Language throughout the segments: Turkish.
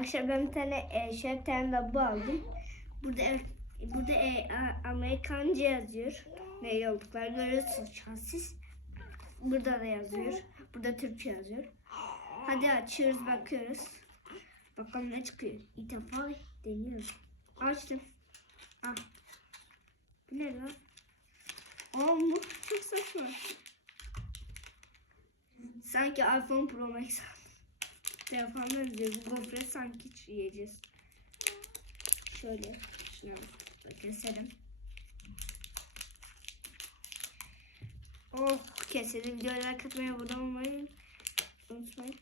Akşam ben bir tane e, şey tane de bu aldım. Burada e, burada e, Amerikanca yazıyor. Ne oldukları görüyorsunuz şu. Burada da yazıyor. Burada Türkçe yazıyor. Hadi açıyoruz bakıyoruz. Bakalım ne çıkıyor. İlk defa deniyorum. Açtım. Ah. Bu ne lan? Aa bu çok saçma. Sanki iPhone Pro Max. Telefonla benziyor. Bu gofret sanki hiç yiyeceğiz. Şöyle. Şuna. Keselim. Oh keselim. Videoya katmayı abone olmayı unutmayın.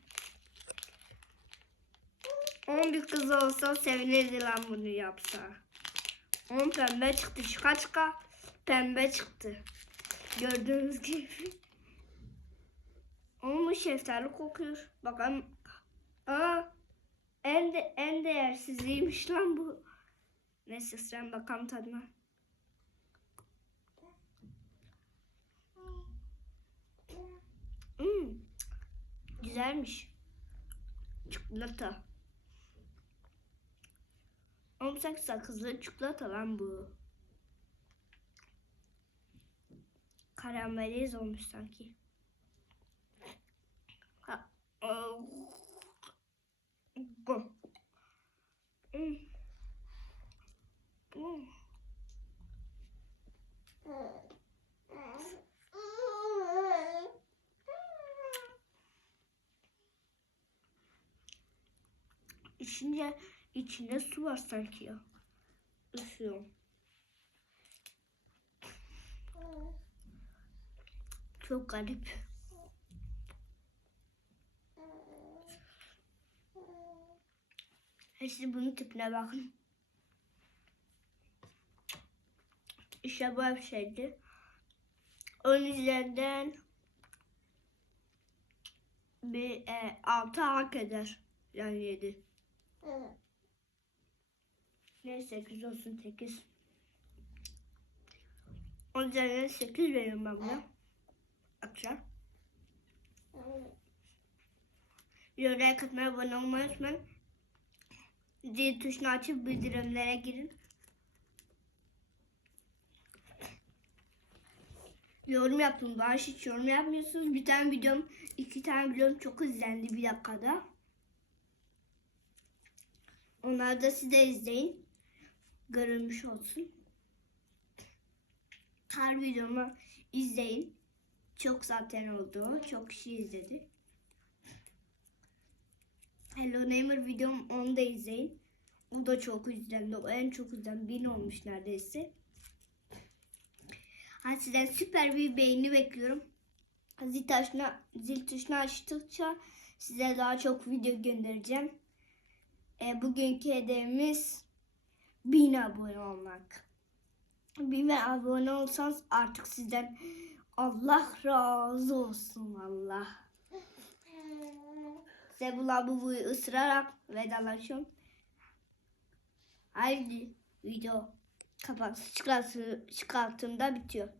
10 bir kız olsa sevinirdi lan bunu yapsa. 10 pembe çıktı. Çıka çıka pembe çıktı. Gördüğünüz gibi. Ama şeftali kokuyor. Bakalım. Aa, en de en değersiziymiş lan bu. Neyse sen bakalım tadına. Hmm, güzelmiş. Çikolata. Oğlum sanki sakızlı çikolata lan bu. Karameliz olmuş sanki. Ha, oh. Go. Hmm. Hmm. İçinde, içinde su var sanki ya. Üflüyorum. Çok garip. Siz bunun tipine bakın. İşte bu bir şeydi. Onun üzerinden bir e, altı hak eder. Yani yedi. Neyse 8 olsun 8. Onun üzerinden 8 veriyorum ben buna. Akşam. Yoraya katmaya abone olmayı unutmayın. Zil tuşunu açıp bildirimlere girin. Yorum yapın. Bana hiç yorum yapmıyorsunuz. Bir tane videom, iki tane videom çok izlendi bir dakikada. Onları da siz de izleyin. Görülmüş olsun. Her videomu izleyin. Çok zaten oldu. Çok kişi izledi. Hello Neighbor videom onu da izleyin. O da çok izlendi. O en çok izlen bin olmuş neredeyse. Hadi sizden süper bir beğeni bekliyorum. Zil tuşuna, zil tuşunu açtıkça size daha çok video göndereceğim. E, bugünkü hedefimiz 1000 abone olmak. 1000 abone olsanız artık sizden Allah razı olsun Allah. Size bu labubuyu ısırarak vedalaşıyorum. Haydi video kapat çıkartı, çıkarttığımda bitiyor.